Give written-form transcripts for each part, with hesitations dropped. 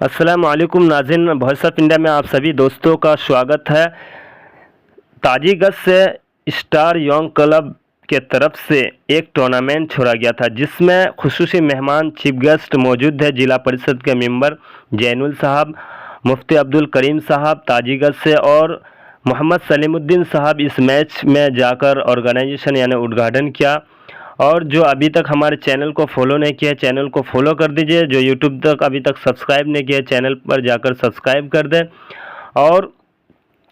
अस्सलाम वालेकुम नाज़रीन, वॉइस ऑफ इंडिया में आप सभी दोस्तों का स्वागत है। ताजिगंज से स्टार यंग क्लब के तरफ से एक टूर्नामेंट छोड़ा गया था, जिसमें खुसूसी मेहमान चीफ गेस्ट मौजूद है जिला परिषद के मेंबर जैनुल साहब, मुफ्ती अब्दुल करीम साहब ताजिगंज से और मोहम्मद सलीमुद्दीन साहब इस मैच में जाकर ऑर्गेनाइजेशन यानी उद्घाटन किया। और जो अभी तक हमारे चैनल को फॉलो नहीं किया, चैनल को फॉलो कर दीजिए। जो यूट्यूब तक अभी तक सब्सक्राइब नहीं किया, चैनल पर जाकर सब्सक्राइब कर दें और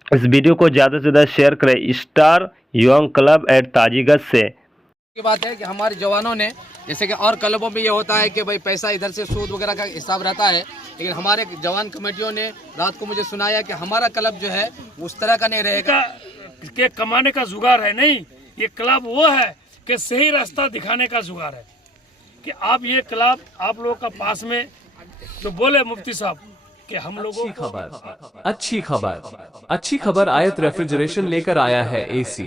इस वीडियो को ज़्यादा से ज़्यादा शेयर करें। स्टार यंग क्लब एट ताजिगंज से की बात है कि हमारे जवानों ने, जैसे कि और क्लबों में ये होता है कि भाई पैसा इधर से सूद वगैरह का हिसाब रहता है, लेकिन हमारे जवान कमेटियों ने रात को मुझे सुनाया कि हमारा क्लब जो है उस तरह का नहीं रहेगा के कमाने का जुगाड़ है। नहीं, ये क्लब वो है कि सही रास्ता दिखाने का जुगाड़ है कि आप ये क्लब आप लोगों का पास में जो बोले मुफ्ती साहब कि हम लोगों अच्छी खबर आयत रेफ्रिजरेशन लेकर आया है। AC,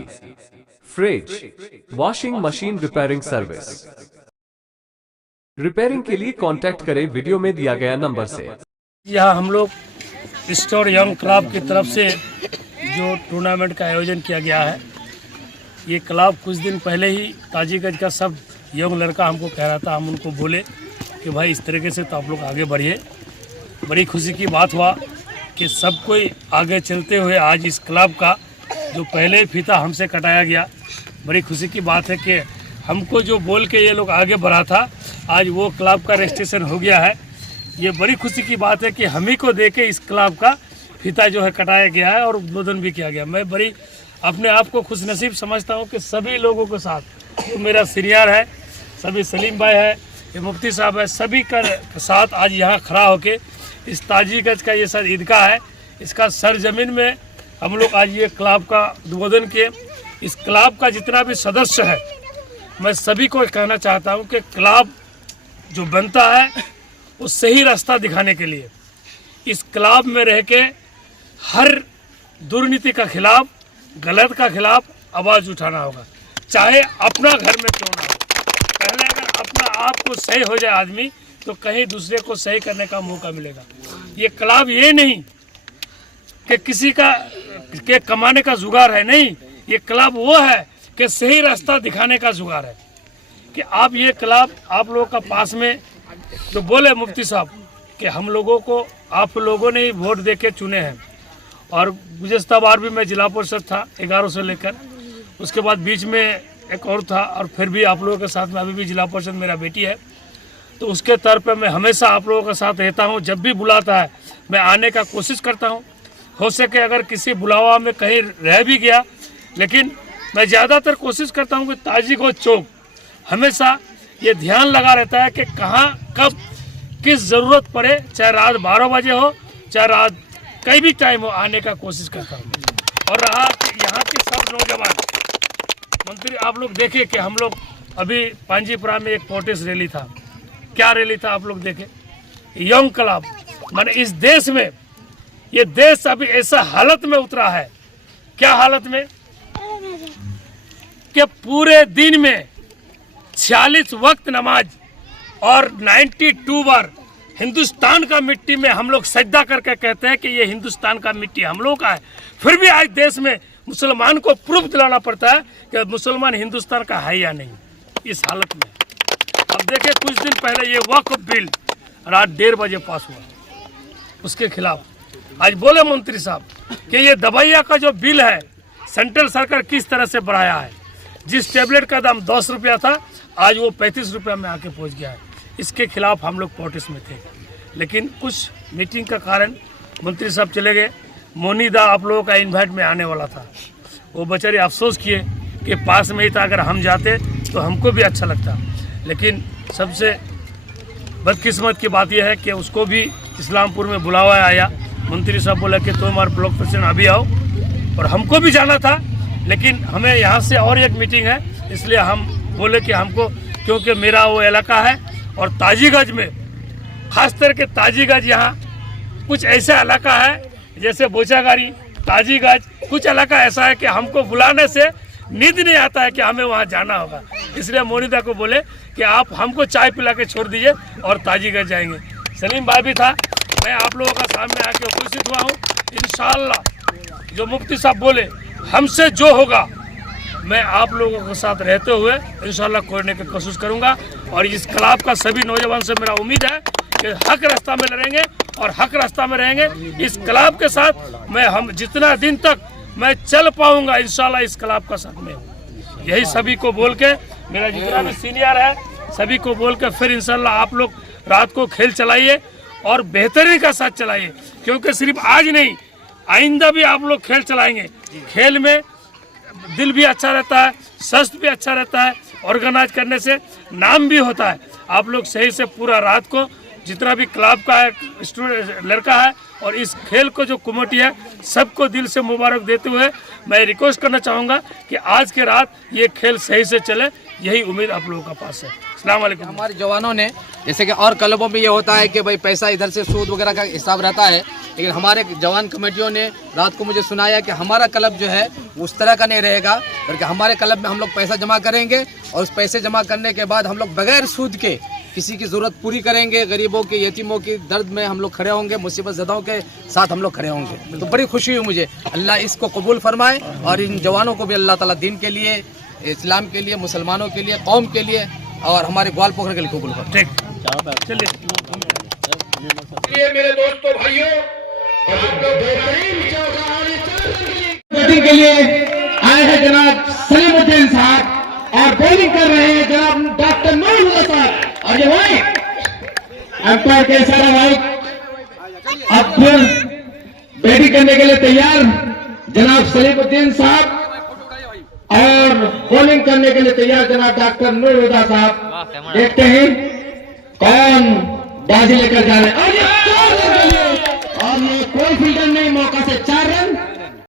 fridge, washing machine repairing service. Repairing के लिए कांटेक्ट करें वीडियो में दिया गया नंबर से। यहाँ हम लोग स्टार यंग क्लब की तरफ से जो टूर्नामेंट का आयोजन किया गया है, ये क्लब कुछ दिन पहले ही ताजिगंज का सब यंग लड़का हमको कह रहा था, हम उनको बोले कि भाई इस तरीके से तो आप लोग आगे बढ़िए। बड़ी खुशी की बात हुआ कि सब कोई आगे चलते हुए आज इस क्लब का जो पहले फीता हमसे कटाया गया, बड़ी खुशी की बात है कि हमको जो बोल के ये लोग आगे बढ़ा था, आज वो क्लब का रजिस्ट्रेशन हो गया है। ये बड़ी खुशी की बात है कि हम ही को दे के इस क्लब का फीता जो है कटाया गया है और उद्बोधन भी किया गया। मैं बड़ी अपने आप को खुश नसीब समझता हूँ कि सभी लोगों के साथ, तो मेरा सीनियर है, सभी सलीम भाई है, ये मुफ्ती साहब है, सभी का साथ आज यहाँ खड़ा होके इस ताजिगंज का ये सर ईदगाह है, इसका सरजमीन में हम लोग आज ये क्लब का उद्बोधन किए। इस क्लब का जितना भी सदस्य है, मैं सभी को कहना चाहता हूँ कि क्लब जो बनता है वो सही रास्ता दिखाने के लिए इस क्लब में रह के हर दुर्नीति का खिलाफ, गलत का खिलाफ आवाज़ उठाना होगा, चाहे अपना घर में क्यों ना हो। पहले अगर अपना आप को सही हो जाए आदमी, तो कहीं दूसरे को सही करने का मौका मिलेगा। ये क्लब ये नहीं कि किसी का के कमाने का जुगाड़ है, नहीं, ये क्लब वो है कि सही रास्ता दिखाने का जुगाड़ है कि आप ये क्लब आप लोगों का पास में जो बोले मुफ्ती साहब कि हम लोगों को आप लोगों ने ही वोट दे के चुने हैं। और गुज़श्ता बार भी मैं जिला परिषद था 11 से लेकर, उसके बाद बीच में एक और था, और फिर भी आप लोगों के साथ में अभी भी जिला परिषद मेरा बेटी है, तो उसके तौर पे मैं हमेशा आप लोगों के साथ रहता हूं। जब भी बुलाता है मैं आने का कोशिश करता हूं। हो सके अगर किसी बुलावा में कहीं रह भी गया, लेकिन मैं ज़्यादातर कोशिश करता हूं कि ताजिगंज चौक हमेशा ये ध्यान लगा रहता है कि कहाँ कब किस ज़रूरत पड़े, चाहे रात 12 बजे हो, चाहे रात कहीं भी टाइम हो, आने का कोशिश करता हूँ। और रहा यहाँ के सब नौजवान मंत्री, आप लोग देखे कि हम लोग अभी पांजीपुरा में एक प्रोटेस्ट रैली था। क्या रैली था आप लोग देखे? यंग क्लब, माने इस देश में, ये देश अभी ऐसा हालत में उतरा है। क्या हालत में? कि पूरे दिन में 46 वक्त नमाज और 92 बार हिंदुस्तान का मिट्टी में हम लोग सजदा करके कहते हैं कि ये हिंदुस्तान का मिट्टी हम लोग का है। फिर भी आज देश में मुसलमान को प्रूफ दिलाना पड़ता है कि मुसलमान हिंदुस्तान का है या नहीं। इस हालत में अब देखिए, कुछ दिन पहले ये वक्फ बिल रात 1:30 बजे पास हुआ, उसके खिलाफ आज बोले मंत्री साहब कि ये दवाइयाँ का जो बिल है सेंट्रल सरकार किस तरह से बढ़ाया है। जिस टेबलेट का दाम 10 रुपया था, आज वो 35 रुपया में आके पहुँच गया है। इसके खिलाफ हम लोग प्रोटेस्ट में थे, लेकिन कुछ मीटिंग का कारण मंत्री साहब चले गए। मोनीदा आप लोगों का इनवाइट में आने वाला था, वो बेचारे अफसोस किए कि पास में ही था, अगर हम जाते तो हमको भी अच्छा लगता। लेकिन सबसे बदकिस्मत की बात यह है कि उसको भी इस्लामपुर में बुलावा आया। मंत्री साहब बोला कि तुम हमारे ब्लॉक प्रेसिडेंट अभी आओ, और हमको भी जाना था, लेकिन हमें यहाँ से और एक मीटिंग है, इसलिए हम बोले कि हमको, क्योंकि मेरा वो इलाका है और ताजिगंज में खासकर के ताजिगंज यहाँ कुछ ऐसा इलाका है जैसे बोचागारी, ताजिगंज, कुछ इलाका ऐसा है कि हमको बुलाने से नींद नहीं आता है कि हमें वहाँ जाना होगा। इसलिए मोनिदा को बोले कि आप हमको चाय पिला के छोड़ दीजिए और ताजिगंज जाएंगे। सलीम भाई भी था, मैं आप लोगों का सामने आके उपस्थित हुआ हूँ। इंशाअल्लाह जो मुफ्ती साहब बोले हमसे जो होगा मैं आप लोगों के साथ रहते हुए इंशाअल्लाह करने की कोशिश करूँगा। और इस क्लब का सभी नौजवान से मेरा उम्मीद है कि हक रास्ता में लड़ेंगे और हक रास्ता में रहेंगे। इस क्लब के साथ हम जितना दिन तक मैं चल पाऊँगा इंशाअल्लाह इस क्लब का साथ में यही सभी को बोल के, मेरा जितना भी सीनियर है सभी को बोल के फिर इंशाअल्लाह आप लोग रात को खेल चलाइए और बेहतरी का साथ चलाइए, क्योंकि सिर्फ आज नहीं आइंदा भी आप लोग खेल चलाएंगे। खेल में दिल भी अच्छा रहता है, स्वास्थ्य भी अच्छा रहता है, ऑर्गेनाइज करने से नाम भी होता है। आप लोग सही से पूरा रात को जितना भी क्लब का है स्टूडेंट लड़का है और इस खेल को जो कमेटी है सबको दिल से मुबारक देते हुए मैं रिक्वेस्ट करना चाहूँगा कि आज के रात ये खेल सही से चले, यही उम्मीद आप लोगों का पास है। अस्सलाम वालेकुम। हमारे जवानों ने जैसे कि और क्लबों में ये होता है कि भाई पैसा इधर से सूद वगैरह का हिसाब रहता है, लेकिन हमारे जवान कमेटियों ने रात को मुझे सुनाया कि हमारा क्लब जो है उस तरह का नहीं रहेगा, बल्कि हमारे क्लब में हम लोग पैसा जमा करेंगे और उस पैसे जमा करने के बाद हम लोग बगैर सूद के किसी की ज़रूरत पूरी करेंगे, गरीबों के यतीमों की दर्द में हम लोग खड़े होंगे, मुसीबत ज़दाओं के साथ हम लोग खड़े होंगे। तो बड़ी खुशी हुई मुझे, अल्लाह इसको कबूल फरमाए और इन जवानों को भी अल्लाह ताला दीन के लिए, इस्लाम के लिए, मुसलमानों के लिए, कौम के लिए और हमारे ग्वाल पोखर के लिए कबूल फरमाए। चलिए मेरे दोस्तों भाइयों, बैटिंग के लिए आए हैं जनाब सलीमुद्दीन साहब और बॉलिंग कर रहे हैं जनाब डॉक्टर नूरुल्लाह साहब। और ये भाई अंपायर के इशारा भाई अब फिर बैटिंग करने के लिए तैयार जनाब सलीमुद्दीन साहब और बॉलिंग करने के लिए तैयार जनाब डॉक्टर नूरुल्लाह साहब। देखते हैं कौन बाजी लेकर जा रहे हैं। और ये 4 रन के लिए, और ये कोई फील्डर नहीं, मौका से 4 रन।